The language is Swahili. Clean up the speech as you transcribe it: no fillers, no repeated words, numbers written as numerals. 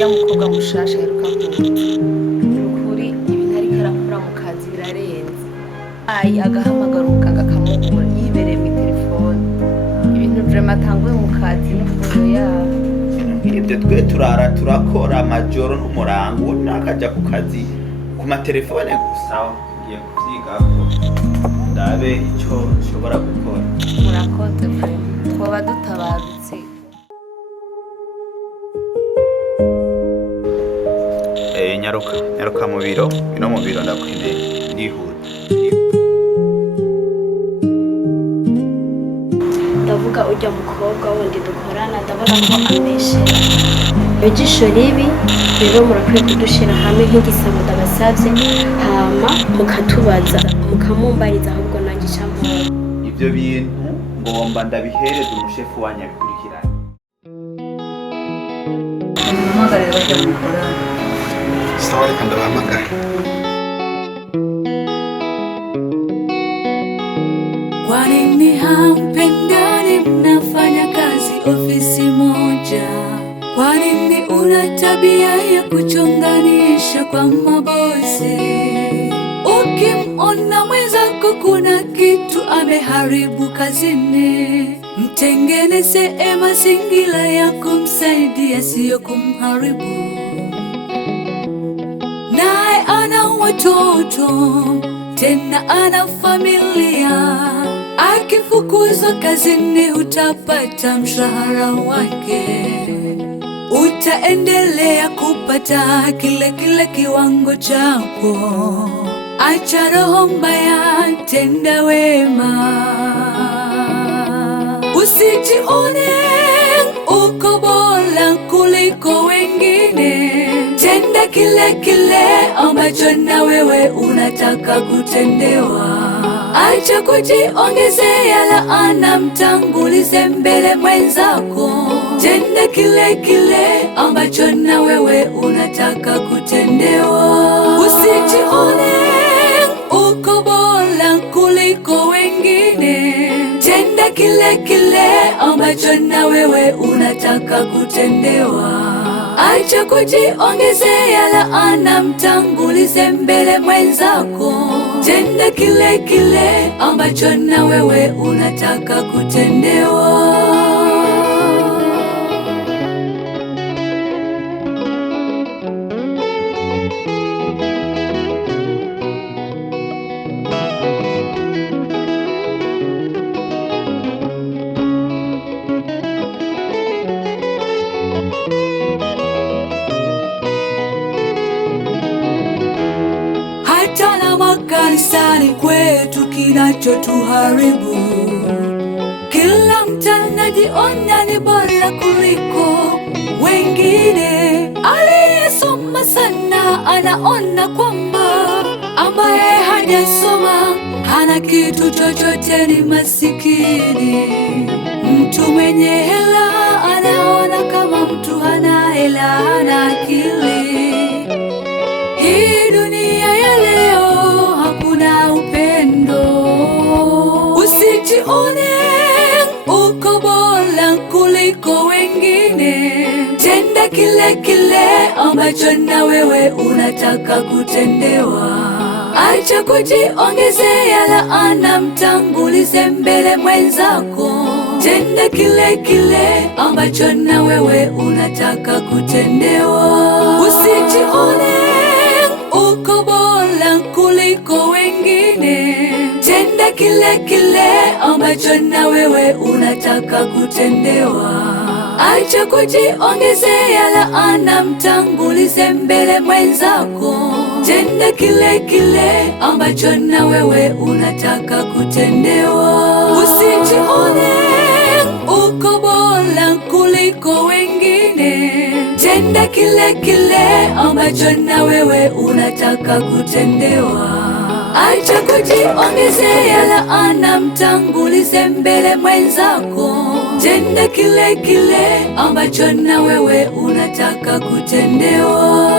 ya mukobwa mushasha aheruka kuza nukuri ibintu ariko arakora mu kazi birarenze. Agahamagara umuganga akamubura yibereye mu telefone, ibintu vraiment atanguye mu kazi n'ukuntu yabo. Ibyo twe turara turakora amajoro n'umurango nakaja ku kazi ku matelefone gusa. Ngiye kuvyigako ndabe ico nshobora gukora. Murakoze vraiment, twoba dutabarutse. Nyaruka mu biro, ino mu biro ndakweneye ndihuta. Ndavuga ujya mukobwa wundi dukorana ndabona ko ameshe ijisho ribi, rero murakwiye kudushira hamwe nk'igisabo ndabasavye, hama mukatubaza mukamumbariza ahubwo nanjye icampo. Ibyo bintu ngomba ndabihereza umushefu wanyu abikurikirana. Muhamagare bajya gukorana. Sawa, reka ndabahamagara. Kwa nini hampendani mnafanya kazi ofisi moja? Kwa nini una tabia ya kuchonganisha kwa mabosi? Ukimona mwenzako kuna kitu ameharibu kazini, mtengeneze mazingira ya kumsaidia, siyo kumharibu. Naye ana watoto tena ana familia, akifukuzwa kazini utapata mshahara wake, utaendelea kupata kile kiwango chako. Acha roho mbaya, tenda wema, usijione uko bora kuliko wengine. Tenda kile ambacho na wewe unataka kutendewa. Acha kujiongezea laana, mtangulize mbele mwenzako. Tenda kile ambacho na wewe unataka kutendewa. Usijione uko bora kuliko wengine. Tenda kile ambacho na wewe unataka kutendewa. Acha kujiongezea laana, mtangulize mbele mwenzako. Tenda kile ambacho na wewe unataka kutendewa. Hata na makanisani kwetu kinachotuharibu, kila mtu anajiona ni bora kuliko wengine. Aliyesoma sana anaona kwamba ambaye hajasoma hana kitu chochote, ni masikini. Mtu mwenye hela anaona kama mtu hana hela, hana akili. Hii dunia ya leo hakuna upendo. Usijione uko bora kuliko wengine. Tenda kile ambacho na wewe unataka kutendewa. Acha kujiongezea laana, mtangulize mbele mwenzako. Tenda kile ambacho na wewe unataka kutendewa. Usijione uko bora kuliko wengine. Tenda kile ambacho na wewe unataka kutendewa. Acha kujiongezea laana, mtangulize mbele mwenzako. Tenda kile ambacho na wewe unataka kutendewa. Usijione uko bora kuliko wengine. Tenda kile ambacho na wewe unataka kutendewa. Acha kujiongezea laana, mtangulize mbele mwenzako. Tenda kile ambacho na wewe unataka kutendewa.